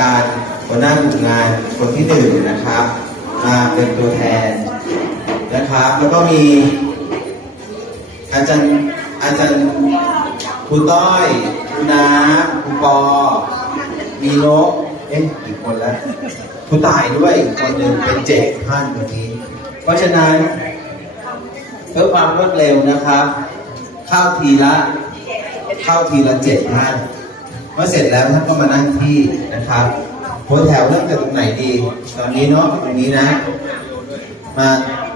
การหัวหน้ากลุ่มงานคนที่หนึ่งนะครับมาเป็นตัวแทนนะครับ แล้วก็มี อาจารย์อาจารย์ครูต้อยครูน้ำครูปอ มีนกเอ๊ะอีกคนแล้วครูตายด้วยอีกคนหนึ่งเป็นเจ็ดท่านวันนี้ เพราะฉะนั้นเพื่อความรวดเร็วนะครับ เข้าทีละ เข้าทีละเจ็ดท่าน เมื่อเสร็จแล้วท่านก็มานั่งที่นะครับหัวแถวเริ่มจากตรงไหนดี ตอนนี้เนาะตรงนี้นะ มา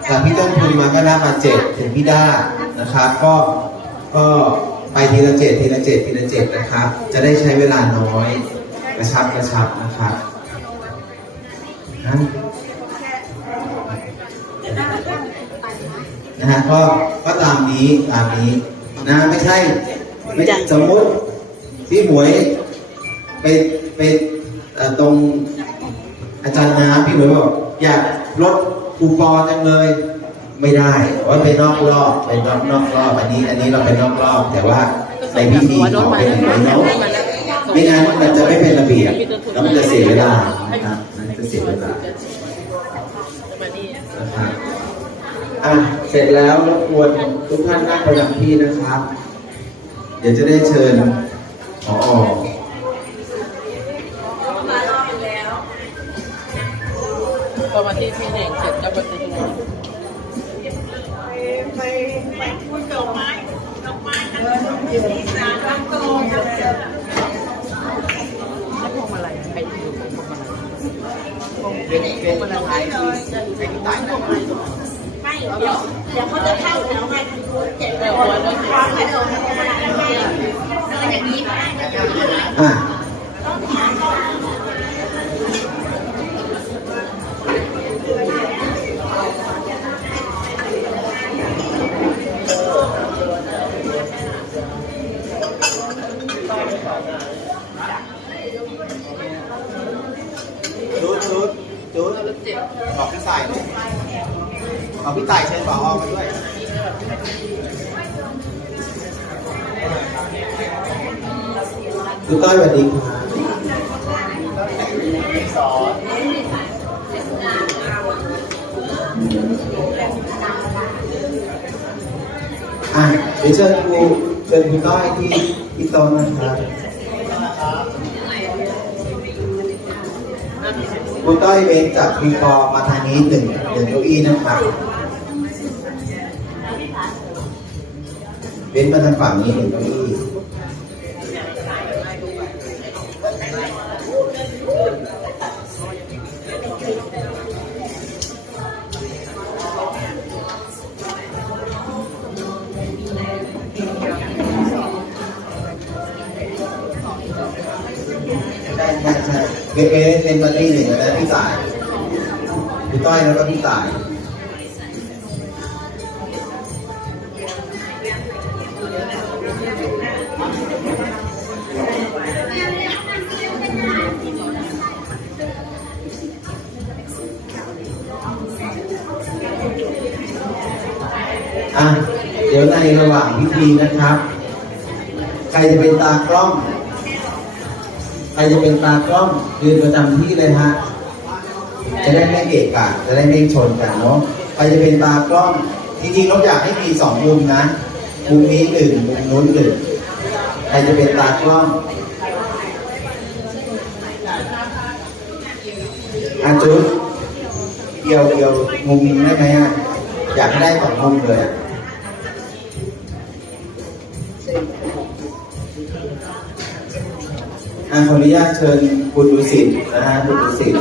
จากพี่ต้นทุนมาก็นับมาเจ็ดถึงพี่ด้านะครับ ก็ก็ไปทีละเจ็ดทีละเจ็ดทีละเจ็ดนะครับ จะได้ใช้เวลาน้อย กระชับกระชับนะครับนะนะฮะก็ก็ตามนี้ตามนี้นะไม่ใช่ไม่สมมติ พี่หมวยไปไปตรงอาจารย์น้ำพี่หมวยบอกอยากลดคูปองจังเลยไม่ได้ว่าไปนอกรอบไปนอกนอกรอบอันนี้ อันนี้เราไปนอกรอบ แต่ว่าในพิธีขอเป็นอย่างนี้เนาะไม่งั้นมันจะไม่เป็นระเบียบแล้วมันจะเสียเวลานะครับมันจะเสียเวลาอะเสร็จแล้วรบกวนทุกท่านนั่งประจำที่นะครับ เดี๋ยวจะได้เชิญ ผอพอมาที่พี่เน่งเสร็จก็มาที่ตรงนี้ไปไปคุยดอกไม้ดอกไม้อันนี้สีสารตั้งโตนะแล้วพวงมาลัยใครอยู่พวงมาลัยเป็นเป็นอะไรที่เป็นต่างกันไม่เดี๋ยวเดี๋ยวเขาจะเข้าแถวไงเจ็ดเดี๋ยวพร้อมกันเดี๋ยวอย่างนี้ อะจุดจุดจุดแล้วเจ็บบอกพี่ต่ายเลยบอกพี่ต่ายเชิญผอมาด้วย คุณต้อยสวัสดีครับอะเดี๋ยวเชิญครูเชิญคุณต้อยที่ที่โต๊ะนะครับคุณต้อยเว้นจากพีคอมาทางนี้หนึ่งหนึ่งเก้าอี้นะครับเว้นมาทางฝั่งนี้หนึ่งเก้าอี้ ใช่ใช่ใช่เบเบเป็นบัตตี้หนึ่งนะพี่สายพี่ต้อยแล้วก็พี่สาย อะเดี๋ยวในระหว่างพิธีนะครับ ใครจะเป็นตากล้อง ใครจะเป็นตากล้องยืนประจำที่เลยฮะ จะได้ไม่เกะกะจะได้ไม่ชนกันเนาะ ใครจะเป็นตากล้อง จริงๆเราอยากให้มีสองมุมนะ มุมนี้หนึ่งมุมนู้นหนึ่ง ใครจะเป็นตากล้องอาจุดเดียวเดียวมุมนี้ได้ไหมอะ อยากได้สองมุมเลยอะอะขออนุญาตเชิญคุณดุสิตนะฮะคุณดุสิต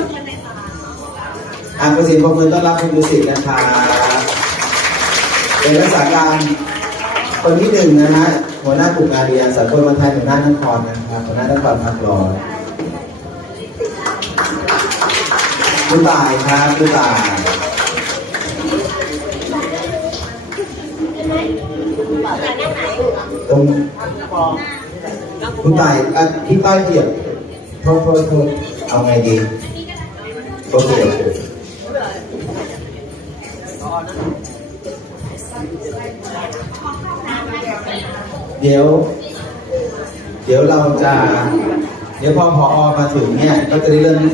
อะคุณดุสิตพบมือต้อนรับคุณดุสิตนะครับเป็นรักษาการคนที่หนึ่งนะฮะหัวหน้ากลุ่มงานเรียนสากลวันไทยหัวหน้านครนะครับหัวหน้านครพักรอคุณตายครับคุณตาย ตรงคุณตายอะพี่ต้อยเหยียบโทษโทษโทษเอาไงดีโอเคโอเคเดี๋ยว เดี๋ยวเราจะ เดี๋ยวพอพอมาถึงเนี่ย ก็จะได้เริ่ม